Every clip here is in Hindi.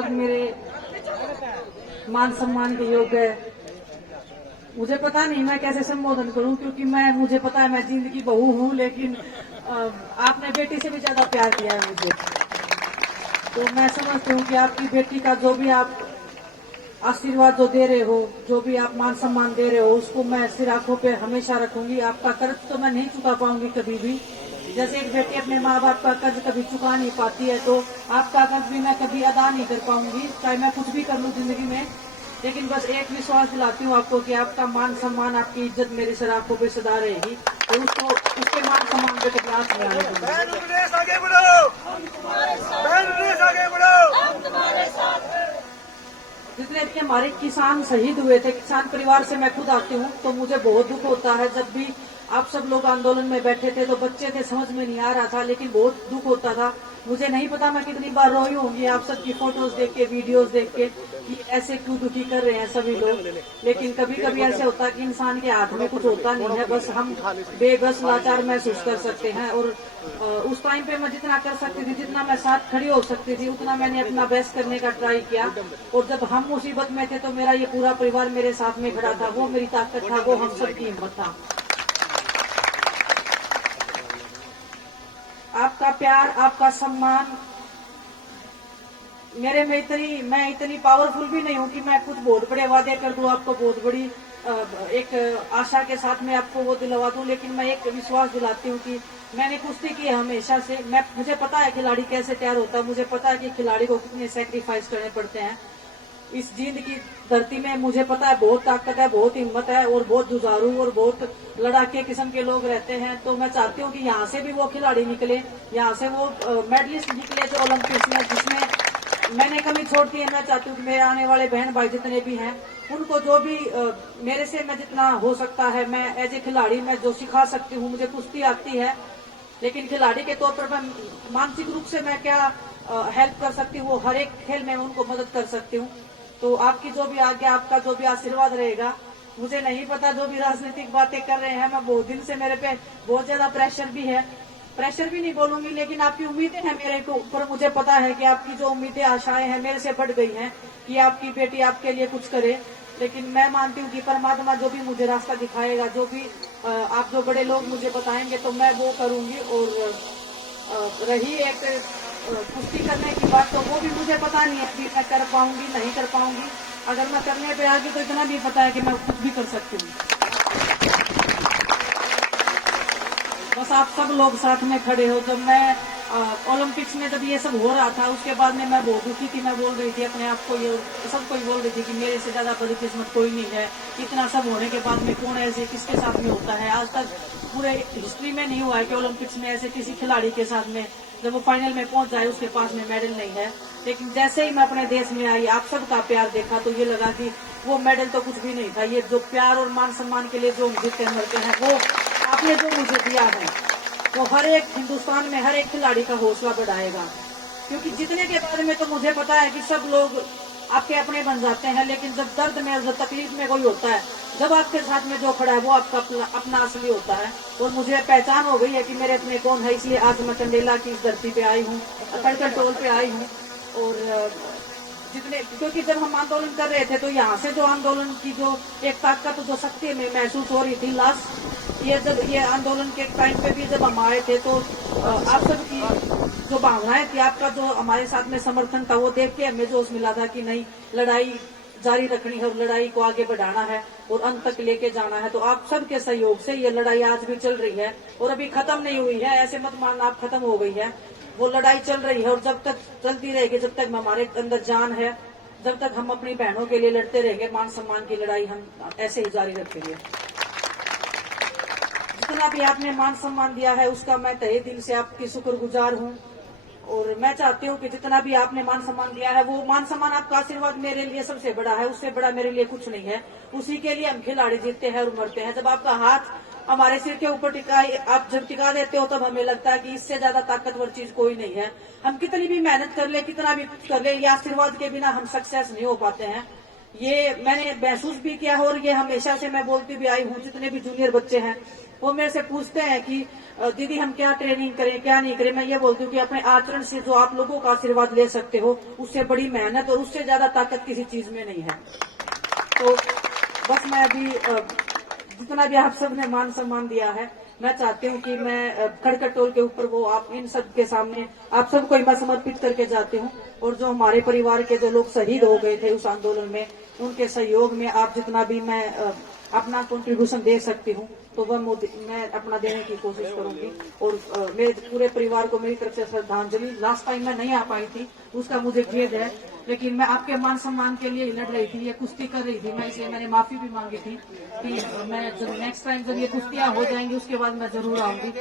बुजुर्ग मेरे मान सम्मान के योग्य है। मुझे पता नहीं मैं कैसे संबोधन करूं, क्योंकि मुझे पता है मैं जिंदगी बहू हूं, लेकिन आपने बेटी से भी ज्यादा प्यार दिया है मुझे। तो मैं समझती हूँ कि आपकी बेटी का जो भी आप आशीर्वाद जो दे रहे हो, जो भी आप मान सम्मान दे रहे हो, उसको मैं सिर आंखों पे हमेशा रखूंगी। आपका कर्ज तो मैं नहीं चुका पाऊंगी कभी भी। जैसे एक बेटी अपने माँ बाप का कर्ज कभी चुका नहीं पाती है, तो आपका कर्ज भी मैं कभी अदा नहीं कर पाऊंगी, चाहे मैं कुछ भी कर लूं जिंदगी में। लेकिन बस एक विश्वास दिलाती हूँ आपको कि आपका मान सम्मान, आपकी इज्जत मेरी सिर आंखों पे सदा रहेगी, और उसको उसके मान सम्मान पे कभी हाथ नहीं आने दूंगी। जितने भी हमारे किसान शहीद हुए थे, किसान परिवार से मैं खुद आती हूँ, तो मुझे बहुत दुख होता है। जब भी आप सब लोग आंदोलन में बैठे थे तो बच्चे थे, समझ में नहीं आ रहा था, लेकिन बहुत दुख होता था। मुझे नहीं पता मैं कितनी बार रोई होंगी आप सबकी फोटोज देख के, वीडियोस देख के, कि ऐसे क्यों दुखी कर रहे हैं सभी लोग। लेकिन कभी कभी ऐसे होता है कि इंसान के हाथ में कुछ होता नहीं है, बस हम बेबस लाचार महसूस कर सकते हैं। और उस टाइम पे मैं जितना कर सकती थी, जितना मैं साथ खड़ी हो सकती थी, उतना मैंने अपना बेस्ट करने का ट्राई किया। और जब हम मुसीबत में थे तो मेरा ये पूरा परिवार मेरे साथ में खड़ा था। वो मेरी ताकत था, वो हम सबकी हिम्मत था। आपका प्यार, आपका सम्मान मैं इतनी पावरफुल भी नहीं हूँ कि मैं कुछ बहुत बड़े वादे कर दूं आपको, बहुत बड़ी एक आशा के साथ में आपको वो दिलवा दूं। लेकिन मैं एक विश्वास दिलाती हूँ कि मैंने कुश्ती की है हमेशा से। मुझे पता है खिलाड़ी कैसे तैयार होता है, मुझे पता है कि खिलाड़ी को कितने सेक्रीफाइस करने पड़ते हैं। इस जींद की धरती में मुझे पता है बहुत ताकत है, बहुत हिम्मत है, और बहुत जुझारू और बहुत लड़ाके किस्म के लोग रहते हैं। तो मैं चाहती हूँ कि यहाँ से भी वो खिलाड़ी निकले, यहाँ से वो मेडलिस्ट निकले जो ओलंपिक्स में, जिसमें मैंने कमी छोड़ती है। मैं चाहती हूँ कि मेरे आने वाले बहन भाई जितने भी हैं, उनको जो भी मेरे से मैं जितना हो सकता है, मैं एज ए खिलाड़ी मैं जो सिखा सकती हूँ। मुझे कुश्ती आती है, लेकिन खिलाड़ी के तौर पर मैं मानसिक रूप से मैं क्या हेल्प कर सकती हूँ, वो हर एक खेल में उनको मदद कर सकती हूँ। तो आपकी जो भी आज्ञा, आपका जो भी आशीर्वाद रहेगा। मुझे नहीं पता जो भी राजनीतिक बातें कर रहे हैं, मैं बहुत दिन से मेरे पे बहुत ज्यादा प्रेशर भी है, प्रेशर भी नहीं बोलूंगी, लेकिन आपकी उम्मीदें हैं मेरे ऊपर। मुझे पता है कि आपकी जो उम्मीदें, आशाएं हैं मेरे से बढ़ गई हैं कि आपकी बेटी आपके लिए कुछ करे। लेकिन मैं मानती हूँ कि परमात्मा जो भी मुझे रास्ता दिखाएगा, जो भी आप जो बड़े लोग मुझे बताएंगे, तो मैं वो करूंगी। और रही एक कुश्ती करने की बात, तो वो भी मुझे पता नहीं है कि मैं कर पाऊंगी नहीं कर पाऊंगी। अगर मैं करने पे आ गई तो इतना भी पता है कि मैं कुछ भी कर सकती हूँ। बस आप सब लोग साथ में खड़े हो। जब मैं ओलंपिक्स में जब ये सब हो रहा था, उसके बाद में मैं बहुत दुखी थी। मैं बोल रही थी अपने आप को, ये सबको ही बोल रही थी कि मेरे से ज्यादा बदकिस्मत कोई नहीं है। इतना सब होने के बाद में कौन ऐसे किसके साथ में होता है? आज तक पूरे हिस्ट्री में नहीं हुआ है कि ओलंपिक्स में ऐसे किसी खिलाड़ी के साथ में जब वो फाइनल में पहुंच जाए उसके पास में मेडल नहीं है। लेकिन जैसे ही मैं अपने देश में आई, आप सबका प्यार देखा, तो ये लगा कि वो मेडल तो कुछ भी नहीं था। ये जो प्यार और मान सम्मान के लिए जो जीतते मरते हैं, वो आपने जो मुझे दिया है, वो हर एक हिंदुस्तान में हर एक खिलाड़ी का हौसला बढ़ाएगा। क्योंकि जीतने के बारे में तो मुझे पता है कि सब लोग आपके अपने बन जाते हैं, लेकिन जब दर्द में, जब तकलीफ में कोई होता है, जब आपके साथ में जो खड़ा है वो आपका अपना असली होता है। और मुझे पहचान हो गई है कि मेरे अपने कौन है, इसलिए आज मैं कंडेला की इस धरती पे आई हूँ, कड़कड़ टोल पे आई हूँ। और क्योंकि जब हम आंदोलन कर रहे थे, तो यहाँ से जो आंदोलन की जो एक ताकत, जो शक्ति में महसूस हो रही थी लास्ट, जब ये आंदोलन के टाइम पे भी जब हम आए थे, तो आप सबकी जो भावनाएं थी, आपका जो हमारे साथ में समर्थन था, वो देख के हमें जोश मिला था कि नहीं, लड़ाई जारी रखनी है और लड़ाई को आगे बढ़ाना है और अंत तक लेके जाना है। तो आप सबके सहयोग से ये लड़ाई आज भी चल रही है और अभी खत्म नहीं हुई है। ऐसे मत मानना आप खत्म हो गई है, वो लड़ाई चल रही है। और जब तक चलती रहेगी, जब तक हमारे अंदर जान है, जब तक हम अपनी बहनों के लिए लड़ते रहेंगे, मान सम्मान की लड़ाई हम ऐसे ही जारी रखेंगे। जितना भी आपने मान सम्मान दिया है, उसका मैं तहे दिल से आपकी शुक्रगुजार हूँ। और मैं चाहती हूँ कि जितना भी आपने मान सम्मान दिया है, वो मान सम्मान, आपका आशीर्वाद मेरे लिए सबसे बड़ा है, उससे बड़ा मेरे लिए कुछ नहीं है। उसी के लिए हम खिलाड़ी जीतते हैं और मरते हैं। जब आपका हाथ हमारे सिर के ऊपर आप जब टिका देते हो, तब हमें लगता है कि इससे ज्यादा ताकतवर चीज कोई नहीं है। हम कितनी भी मेहनत कर ले, कितना भी कुछ कर ले, ये आशीर्वाद के बिना हम सक्सेस नहीं हो पाते हैं। ये मैंने महसूस भी किया है और ये हमेशा से मैं बोलती भी आई हूँ। जितने भी जूनियर बच्चे हैं, वो मेरे से पूछते हैं कि दीदी हम क्या ट्रेनिंग करें, क्या नहीं करें। मैं ये बोलती हूँ कि अपने आचरण से जो आप लोगों का आशीर्वाद ले सकते हो, उससे बड़ी मेहनत और उससे ज्यादा ताकत किसी चीज में नहीं है। तो बस मैं अभी जितना भी आप सब ने मान सम्मान दिया है, मैं चाहती हूँ कि मैं खड़कर टोल के ऊपर वो आप इन सब के सामने आप सबको मैं समर्पित करके जाती हूँ। और जो हमारे परिवार के जो लोग शहीद हो गए थे उस आंदोलन में, उनके सहयोग में आप जितना भी मैं अपना कंट्रीब्यूशन दे सकती हूँ तो वह मैं अपना देने की कोशिश करूंगी। और मेरे पूरे परिवार को मेरी तरफ से श्रद्धांजलि। लास्ट टाइम मैं नहीं आ पाई थी, उसका मुझे खेद है, लेकिन मैं आपके मान सम्मान के लिए लड़ रही थी, ये कुश्ती कर रही थी मैं, इसलिए मैंने माफी भी मांगी थी कि मैं जब नेक्स्ट टाइम जब ये कुश्तियां हो जाएंगी उसके बाद मैं जरूर आऊंगी।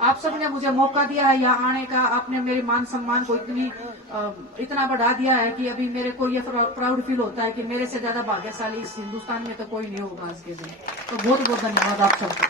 आप सबने मुझे मौका दिया है यहाँ आने का, आपने मेरे मान सम्मान को इतना बढ़ा दिया है कि अभी मेरे को ये प्राउड फील होता है कि मेरे से ज्यादा भाग्यशाली इस हिंदुस्तान में तो कोई नहीं होगा आज के दिन। तो बहुत बहुत धन्यवाद आप सबका।